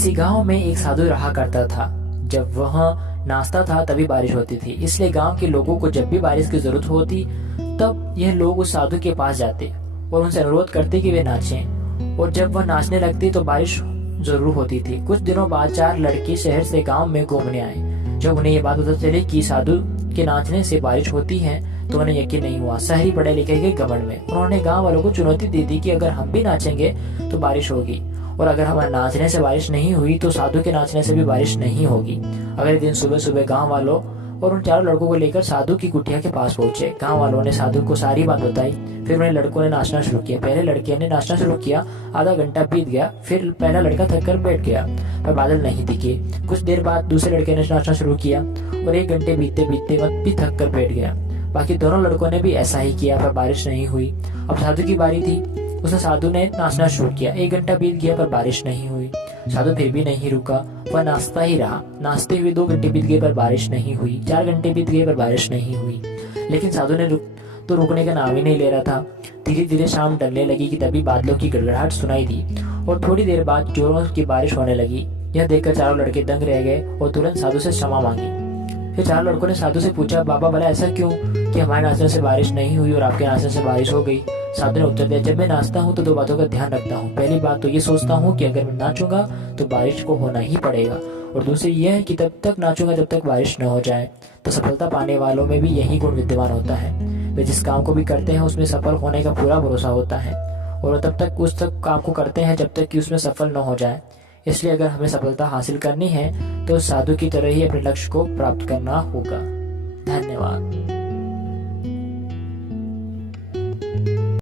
किसी गांव में एक साधु रहा करता था। जब वह नाचता था तभी बारिश होती थी, इसलिए गांव के लोगों को जब भी बारिश की जरूरत होती तब यह लोग उस साधु के पास जाते और उनसे अनुरोध करते कि वे नाचें, और जब वह नाचने लगती तो बारिश जरूर होती थी। कुछ दिनों बाद 4 लड़के शहर से गांव में घूमने आए। जब उन्हें ये बात पता चली कि साधु के नाचने से बारिश होती है तो उन्हें यकीन नहीं हुआ। शहरी पढ़े लिखे के घमंड में उन्होंने गांव वालों को चुनौती दी थी कि अगर हम भी नाचेंगे तो बारिश होगी, और अगर हमारे नाचने से बारिश नहीं हुई तो साधु के नाचने से भी बारिश नहीं होगी। अगले दिन सुबह सुबह गांव वालों और उन 4 लड़कों को लेकर साधु की कुटिया के पास पहुंचे। गांव वालों ने साधु को सारी बात बताई। फिर उन्हें लड़कों ने नाचना शुरू किया। पहले लड़के ने नाचना शुरू किया, आधा घंटा बीत गया, फिर पहला लड़का थक कर बैठ गया पर बादल नहीं दिखे। कुछ देर बाद दूसरे लड़के ने नाचना शुरू किया और 1 घंटे बीतते बीतते वक्त भी थक कर बैठ गया। बाकी दोनों लड़कों ने भी ऐसा ही किया पर बारिश नहीं हुई। अब साधु की बारी थी। उसने साधु ने नाचना शुरू किया। 1 घंटा बीत गया पर बारिश नहीं हुई। साधु फिर भी नहीं रुका, वह नाचता ही रहा। नाचते हुए 2 घंटे बीत गए पर बारिश नहीं हुई। 4 घंटे बीत गए पर बारिश नहीं हुई। लेकिन साधु ने रुकने का नाम ही नहीं ले रहा था। धीरे धीरे शाम ढलने लगी कि तभी बादलों की गड़गड़ाहट सुनाई दी और थोड़ी देर बाद जोरों की बारिश होने लगी। यह देखकर चारों लड़के दंग रह गए और तुरंत साधु से क्षमा मांगी। फिर 4 लड़कों ने साधु से पूछा, बाबा भला ऐसा क्यों कि हमारे नाचने से बारिश नहीं हुई और आपके नाचने से बारिश हो गई? साधु ने उत्तर दिया, जब मैं नाचता हूँ तो 2 बातों का ध्यान रखता हूँ। पहली बात तो ये सोचता हूँ कि अगर मैं नाचूंगा तो बारिश को होना ही पड़ेगा, और दूसरी यह है कि तब तक नाचूंगा जब तक बारिश न हो जाए। तो सफलता पाने वालों में भी यही गुण विद्यमान होता है। वे जिस काम को भी करते हैं उसमें सफल होने का पूरा भरोसा होता है, और तब तक उस तक काम को करते हैं जब तक कि उसमें सफल न हो जाए। इसलिए अगर हमें सफलता हासिल करनी है तो साधु की तरह ही अपने लक्ष्य को प्राप्त करना होगा। धन्यवाद।